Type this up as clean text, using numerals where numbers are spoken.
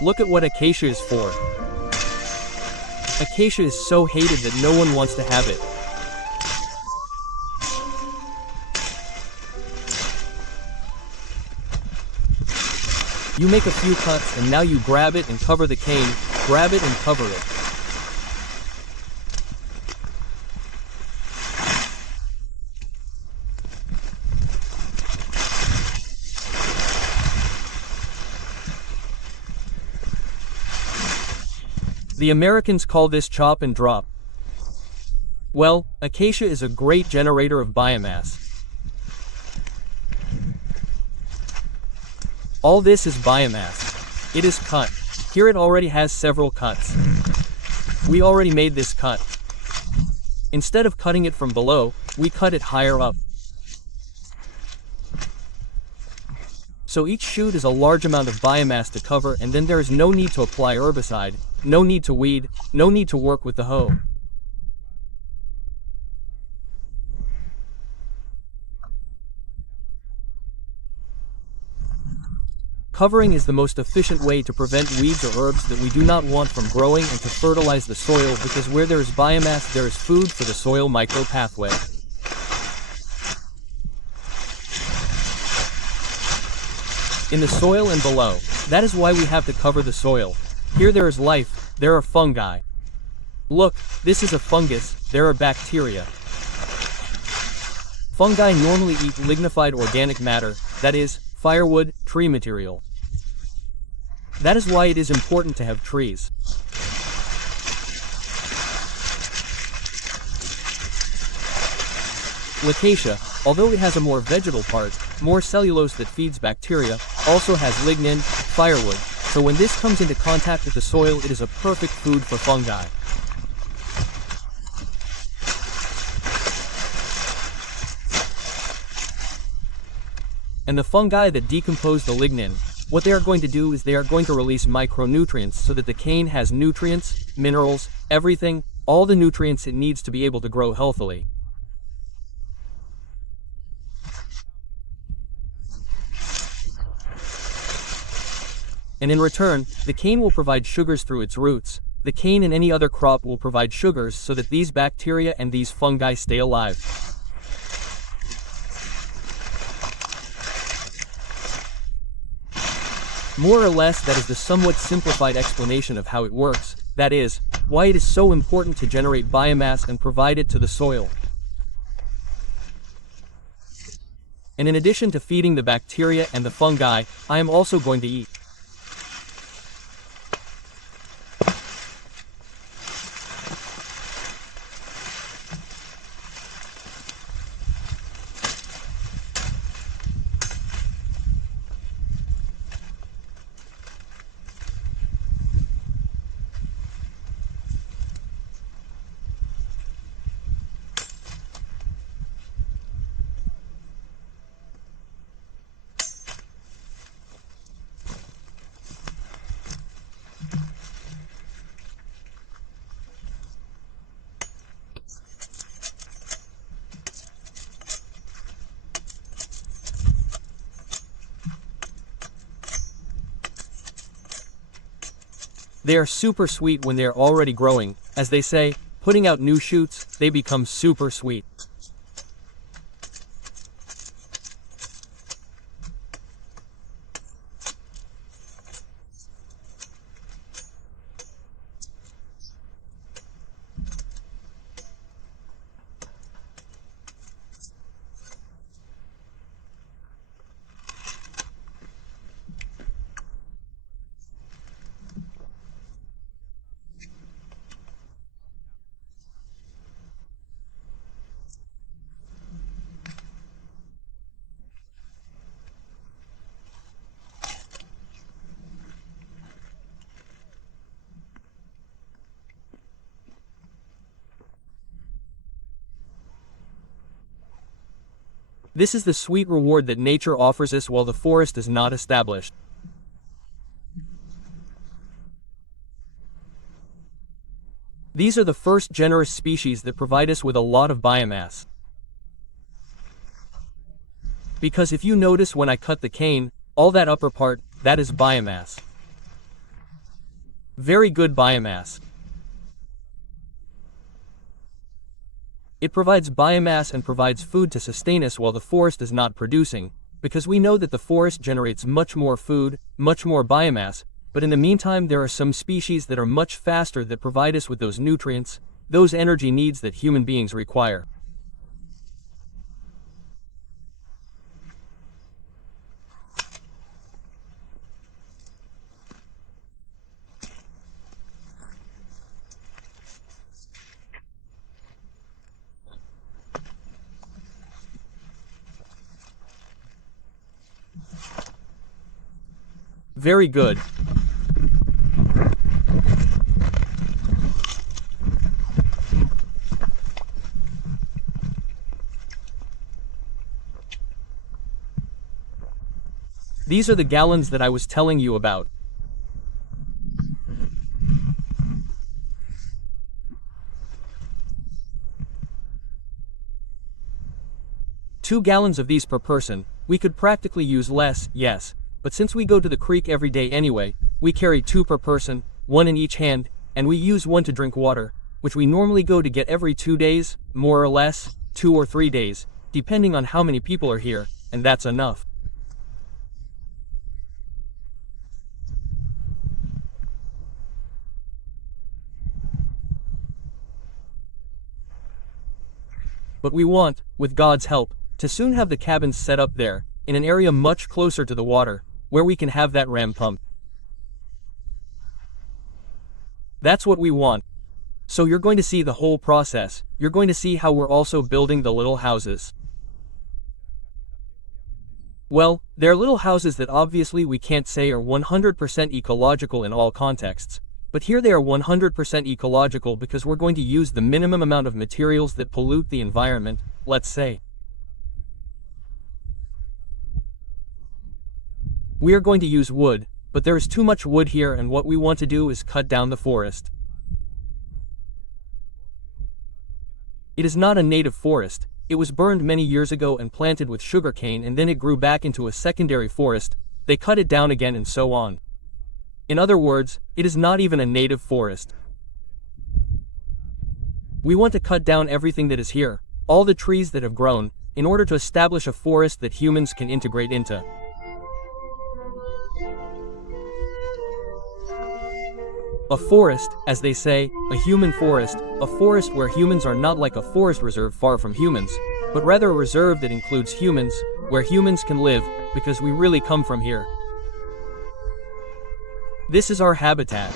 Look at what acacia is for. Acacia is so hated that no one wants to have it. You make a few cuts and now you grab it and cover the cane, grab it and cover it. The Americans call this chop and drop. Well, acacia is a great generator of biomass. All this is biomass. It is cut. Here it already has several cuts. We already made this cut. Instead of cutting it from below, we cut it higher up. So each shoot is a large amount of biomass to cover, and then there is no need to apply herbicide, no need to weed, no need to work with the hoe. Covering is the most efficient way to prevent weeds or herbs that we do not want from growing and to fertilize the soil, because where there is biomass there is food for the soil micro pathway. In the soil and below. That is why we have to cover the soil. Here there is life, there are fungi. Look, this is a fungus, there are bacteria. Fungi normally eat lignified organic matter, that is, firewood, tree material. That is why it is important to have trees. Acacia, although it has a more vegetal part, more cellulose that feeds bacteria, also has lignin, firewood, so when this comes into contact with the soil it is a perfect food for fungi. And the fungi that decompose the lignin, what they are going to do is they are going to release micronutrients so that the cane has nutrients, minerals, everything, all the nutrients it needs to be able to grow healthily. And in return, the cane will provide sugars through its roots. The cane and any other crop will provide sugars so that these bacteria and these fungi stay alive. More or less, that is the somewhat simplified explanation of how it works, that is, why it is so important to generate biomass and provide it to the soil. And in addition to feeding the bacteria and the fungi, I am also going to eat. They are super sweet when they are already growing. As they say, putting out new shoots, they become super sweet. This is the sweet reward that nature offers us while the forest is not established. These are the first generous species that provide us with a lot of biomass. Because if you notice when I cut the cane, All that upper part, that is biomass. Very good biomass. It provides biomass and provides food to sustain us while the forest is not producing, because we know that the forest generates much more food, much more biomass, but in the meantime there are some species that are much faster that provide us with those nutrients, those energy needs that human beings require. Very good. These are the gallons that I was telling you about. Two gallons of these per person. We could practically use less, yes, but since we go to the creek every day anyway, we carry 2 per person, 1 in each hand, and we use 1 to drink water, which we normally go to get every 2 days, more or less, 2 or 3 days, depending on how many people are here, and that's enough. But we want, with God's help, to soon have the cabins set up there, in an area much closer to the water, where we can have that ram pump. That's what we want. So you're going to see the whole process. You're going to see how we're also building the little houses. Well, they're little houses that obviously we can't say are 100% ecological in all contexts, but here they are 100% ecological because we're going to use the minimum amount of materials that pollute the environment, let's say. We are going to use wood, but there is too much wood here, and what we want to do is cut down the forest. It is not a native forest. It was burned many years ago and planted with sugarcane, and then it grew back into a secondary forest. They cut it down again and so on. In other words, it is not even a native forest. We want to cut down everything that is here, all the trees that have grown, in order to establish a forest that humans can integrate into. A forest, as they say, a human forest, a forest where humans are not like a forest reserve far from humans, but rather a reserve that includes humans, where humans can live, because we really come from here. This is our habitat.